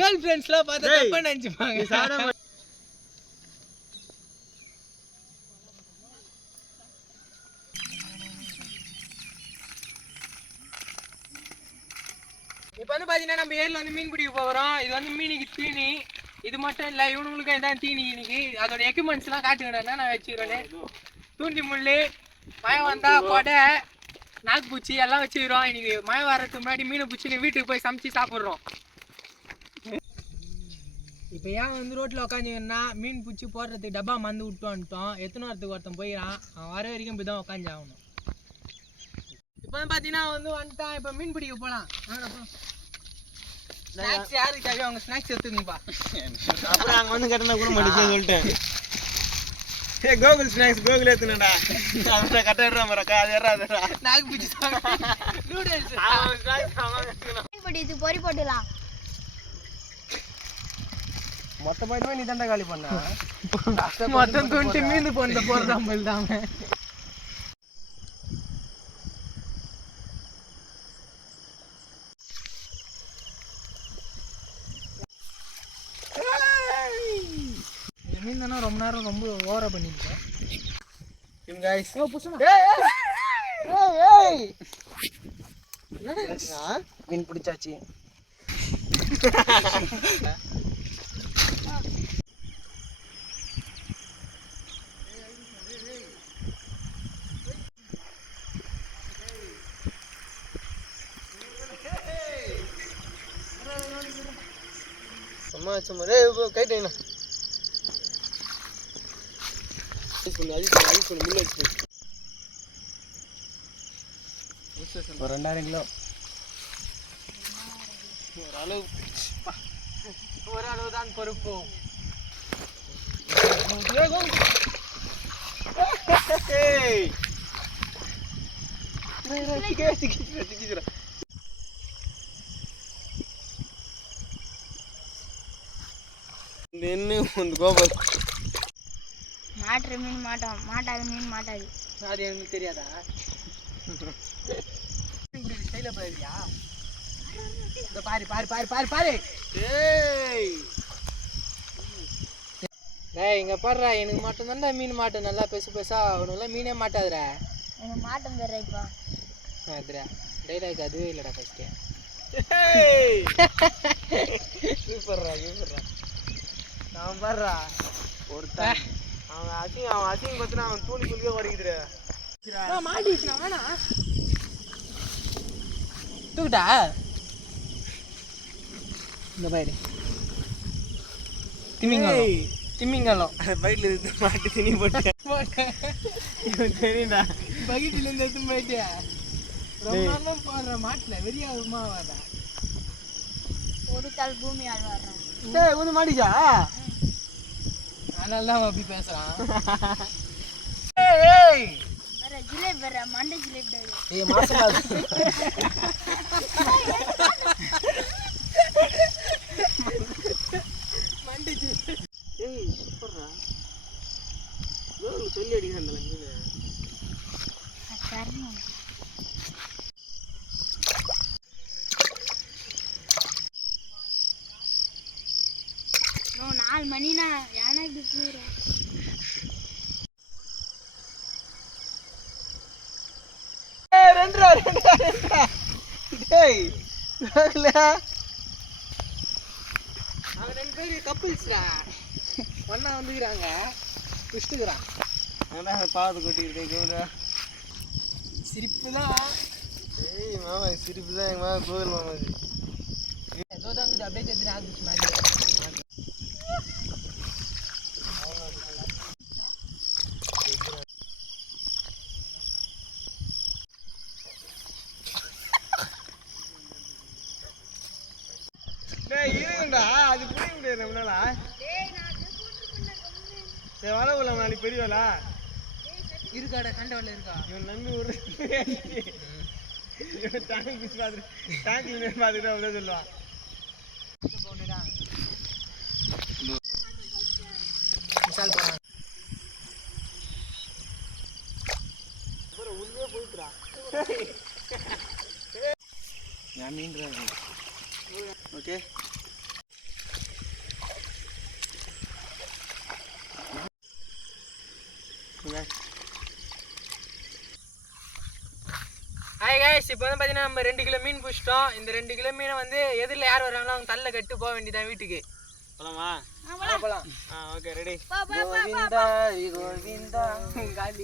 Girl ஃப்ரெண்ட்ஸ்லாம் பார்த்தா தப்பா நினைச்சுப்பாங்க. இப்போ வந்து பார்த்தீங்கன்னா நம்ம ஏரியில் வந்து மீன் பிடிக்க போகிறோம். இது வந்து மீனுக்கு தீனி. இது மட்டும் இல்லை, இவனுங்களுக்கும் இதான் தீனி. இன்னைக்கு அதோட எக்யூப்மெண்ட்ஸ்லாம் காட்டுக்கிறேன். நான் வச்சுக்கிறேன். தூண்டி முள், மழை வந்தா கொடை, நாக்கு பூச்சி எல்லாம் வச்சுக்கிறோம். இன்னைக்கு மழை வர்றதுக்கு முன்னாடி மீனை பூச்சி வீட்டுக்கு போய் சமைச்சு சாப்பிட்றோம். இப்போ ஏன் வந்து ரோட்டில் உட்காந்துங்கன்னா மீன் பூச்சி போடுறதுக்கு டப்பா மந்து விட்டு வந்துட்டோம். எத்தனை வரத்துக்கு ஒருத்தன் போயிடான். அவன் வர வரைக்கும் இப்படி தான் உட்காந்து ஆகணும். இப்போ வந்து பார்த்தீங்கன்னா வந்துட்டான். இப்போ மீன் பிடிக்க போகலாம். ஸ்நாக்ஸ் யாருக்கு தேவையோ அவங்க ஸ்நாக்ஸ் எடுத்துங்கப்பா. அப்புறம் அங்கே வந்து கட்டினா கூட மாட்டேன்னு சொல்லிட்டேன். கோகுல் ஸ்நாக்ஸ் கோகுல் எடுத்துனடா. அப்புறம் கட்ட ஏறா மரக்கா அது ஏறாதடா. நாக்கு பிடிச்சி நூடுல்ஸ் மீன் பிடிச்சு பொறி போட்டுலாம். மொத்த பாயிட்டுமே நீ தாண்டா காலி பண்ண. மொத்தம் 20 மீன் போன போடுறான் போல்தாம. மீன் தானே ரொம்ப நேரம் ரொம்ப ஓவரா பண்ணிருக்கேன். மீன் பிடிச்சாச்சு. சும்மா கைட்டேண்ணா ஒரு 2000 கிலோ ஓரளவு தான் பொறுப்பு. என்ன ಒಂದು கோபம் மாட்டுற மீன் மாட்டாத மீன் மாட்டாது. அது எனக்கு தெரியாதா? கையில போயிருக்கியா? பாரு பாரு பாரு பாரு பாரு. டேய் இங்க பாடுறா, எனக்கு மட்டும் தான்டா மீன் மாட்டேன். நல்லா பெருசு பெருசா அவனுக்குலாம் மீனே மாட்டாதுடா. எனக்கு மாட்டம் தர்ற இப்போ அதுடா டைலாக் அதுவே இல்லைடா ஃபர்ஸ்ட்டு. சூப்பர்ரா சூப்பர்ரா. நான் பாடுறா ஒருத்தன் அவன் அசிங்க பார்த்துனா அவன் தூணி குளிக்க வரைக்குதுடா. மாட்டிச்சுனா வேணா தூக்கிட்டா இந்த பாரு திமிங்கலம் பைட்ல இருந்து மாட்டி திணி போட்டேன். தெரியும்டா பக்கெட்ல இருந்து எடுத்து போயிட்டு ரொம்ப நேரம் போடுற மாட்டுல வெறியா உமாவாடா. ஒரு கால் பூமி ஆள் வர்றான். டேய் வந்து மாட்டிச்சா? அதனால தான் அப்படி பேசுறான். ஏய் வேற ஜிலேபி வேற மண்டை ஜிலேபி. ஏய் மாசமா மண்டை ஜிலேபி. ஏய் சூப்பர்ரா. சொல்லி அடிக்கிறான்டா இங்க. சரி நோ 4 மணினா யானை இப்படி போறா. ஏய் ரெண்டா டேய் அவங்க 2 பேரும் கப்பிள்ஸ்டா. ஒண்ணா வந்துக்கிறாங்க குஷ்டுக்குறான். அண்ணா பாத்து கொட்டிக்கிட்டே கோகுலா. சிரிப்பு தான். ஏய் மாமா சிரிப்பு தான் எங்க மாமா கோகுல் மாமா. ஏதோ தான் இது அப்படியே தெரிஞ்சு ஆகுச்சு மாதிரி. டேய் இருங்கடா அது புரிய முடியாது நம்மளால. சரி வர உள்ள நாளைக்கு பெரியவளா இருக்காடா கண்டவள இருக்கா? இவன் நம்பி ஒரு இவன் டேங்க் பிடிச்சி பார்த்துட்டு டேங்க்ல பார்த்துட்டு அப்படியே சொல்லுவான். மிசால் போறான். உள்ளே போயிட்டுறா. என் மீன் ஓகே ஹாய் கைஸ், இப்போ வந்து பார்த்தீங்கன்னா நம்ம 2 கிலோ மீன் பிடிச்சிட்டோம். இந்த 2 கிலோ மீனை வந்து எதிரில் யார் வர்றாங்களோ அவங்க தள்ள கட்டு போக வேண்டியதான் வீட்டுக்கு. போலாமா? போகலாம். Okay ready. கோவிந்தா கோவிந்தா காலி.